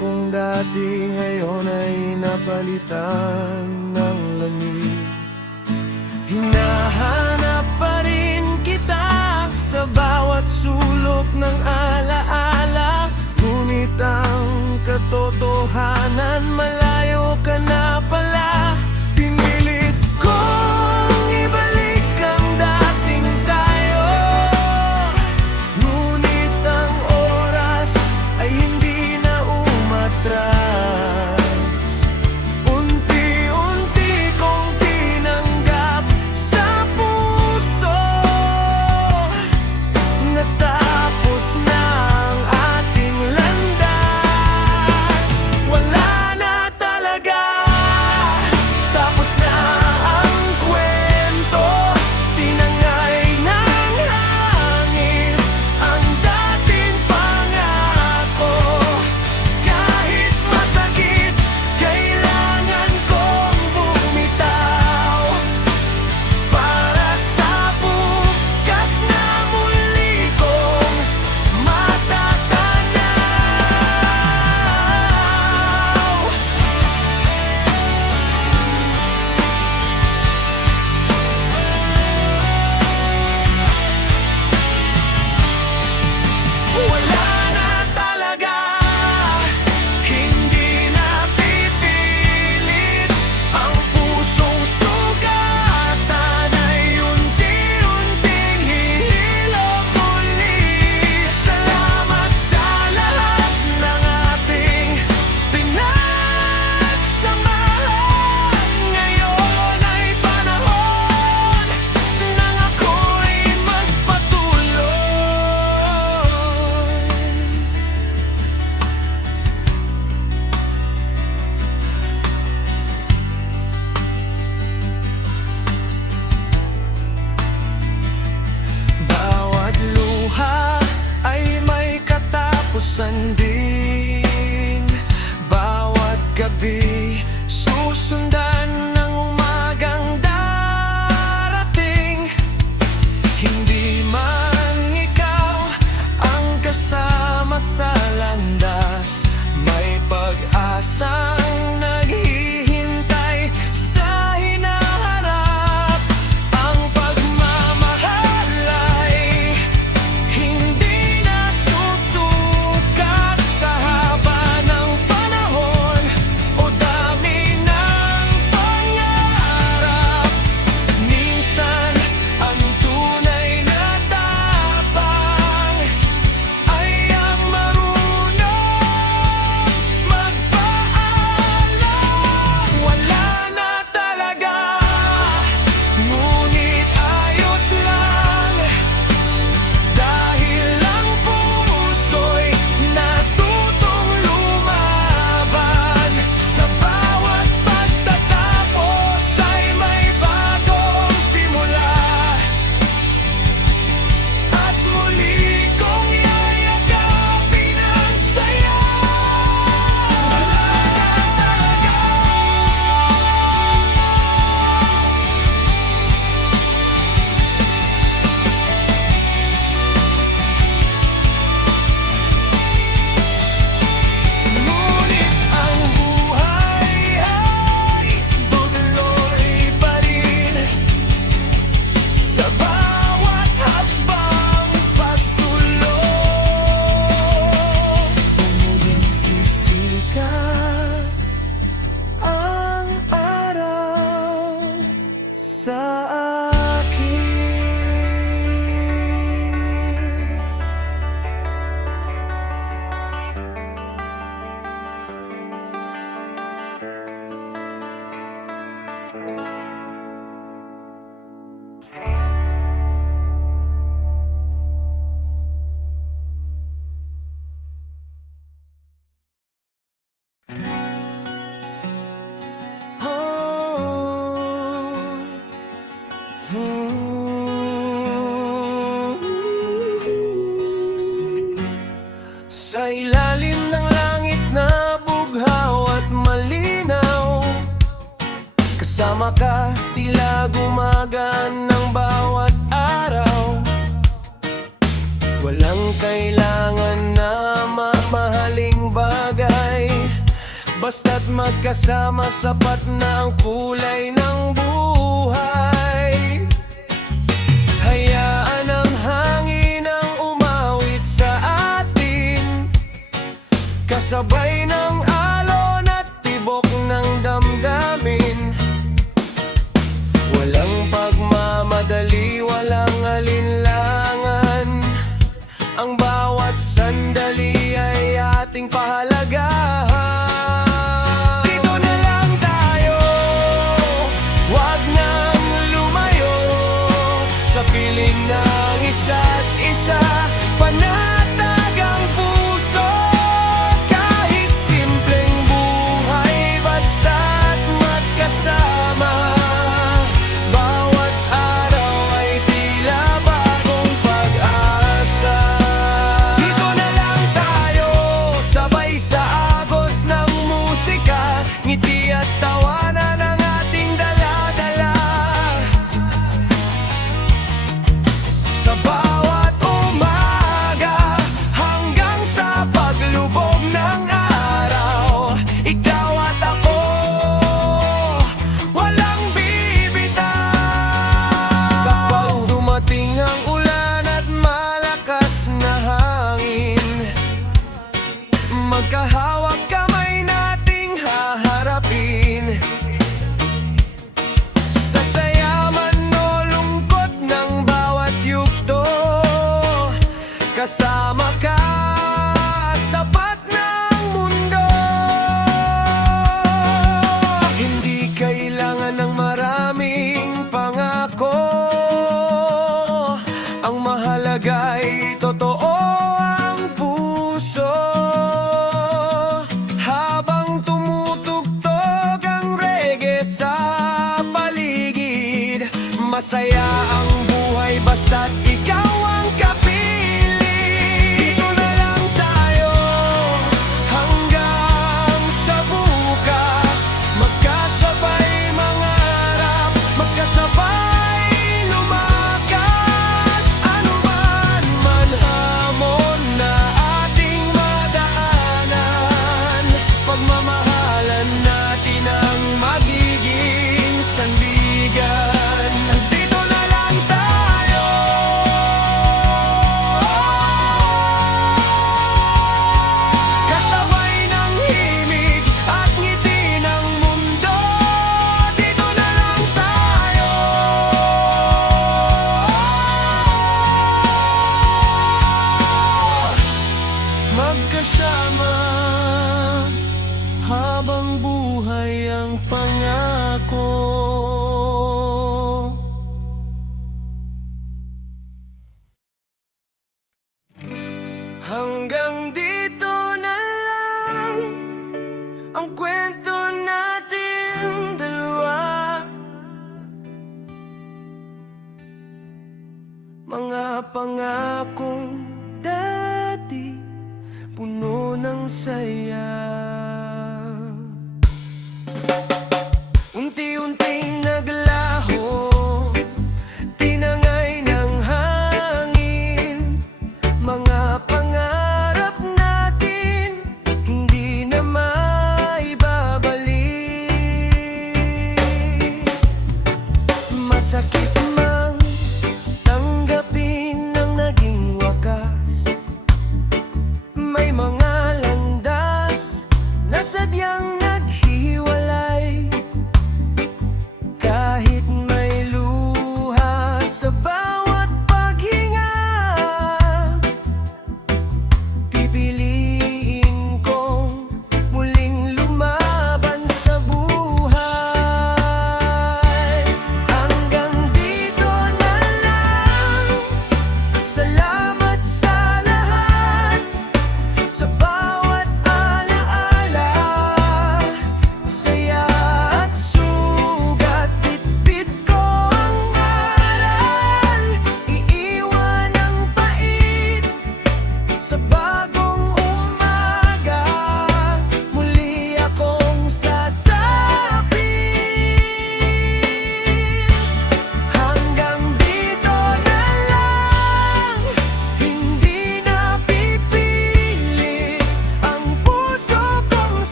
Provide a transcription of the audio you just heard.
kong dati ngayon ay napalitan ng lamig. Hinahanap pa rin kita sa bawat sulok ng alaala, ngunit ang katotohanan malayo ka na pala. Pinilit kong ibalik ang dating tayo, ngunit ang oras ay hindi na umatras. Unti-unti kong tinanggap sa puso, natapos na ang ating landas. Wala na talaga, tapos na ang kwento. Tinangay ng hangin ang dating pangako. Kahit masakit, kailangan kong bumitaw para sa bukas na muli kong matatanaw. Wala na talaga, hindi na pipilit. Ang pusong sugatan ay unti-unting hihilom muli. Salamat sa lahat ng ating pinagsamahan. Ngayon ay panahon nang ako'y magpatuloy. Bawat luha ay may katapusan din. Bawat gabi susundan ng umagang darating. Hindi man ikaw ang kasama sa landas, may pag-asang naghihintay sa hinaharap. Ang pagmamahal ay hindi na susukat sa haba ng panahon o dami ng pangarap. Minsan ang tunay na tapang ay ang marunong magpaalam. Wala na talaga, ngunit ayos lang, dahil ang puso'y natutong lumaban. Sa bawat pagtatapos ay may bagong simula, at muli kong yayakapin ang saya. Ngunit ang buhay ay tuloy pa rin. Sa bawat hakbang pasulong, muling sisikat ang araw sa akin. Sa ilalim ng langit na bughaw at malinaw, kasama ka, tila gumagaan ng bawat araw. Walang kailangan na mamahaling bagay Basta't magkasama, sapat na ang kulay ng buhay. Hayaan ang hangin ang umawit sa atin, kasabay ng alon at tibok ng damdamin. Walang pagmamadali, walang alinlangan, ang bawat sandali ay ating pahalagahan. Dito na lang tayo, wag nang lumayo, sa piling ng isa't isa, panatag ang puso. Kahit simpleng buhay, basta't magkasama, bawat araw ay tila bagong pag-asa. Dito na lang tayo, sabay sa agos ng musika, ngiti at tawanan ang ating dala-dala. Sa bawat umaga, hanggang sa paglubog ng araw, ikaw at ako, walang bibitaw. Kapag dumating ang ulan at malakas na hangin, magkahawak kamay nating haharapin. Sa saya man o lungkot ng bawat yugto, kasama ka, sapat ng mundo. Hindi kailangan ng maraming pangako, ang mahalaga'y totoo ang puso. Habang tumutugtog ang reggae sa paligid, masaya ang buhay basta't ikaw ang kapiling. Dito na lang tayo, hanggang sa bukas, magkasabay mangarap, magkasabay lumakas. Ano man hamon na ating madaanan, pagmamahalan natin ang magiging sandigan. Dito na lang tayo, kasabay ng himig at ngiti ng mundo. Dito na lang tayo, magkasama, habang buhay ang pangako. Hanggang dito na lang ang kwento natin dalawa, mga pangakong dati puno ng saya.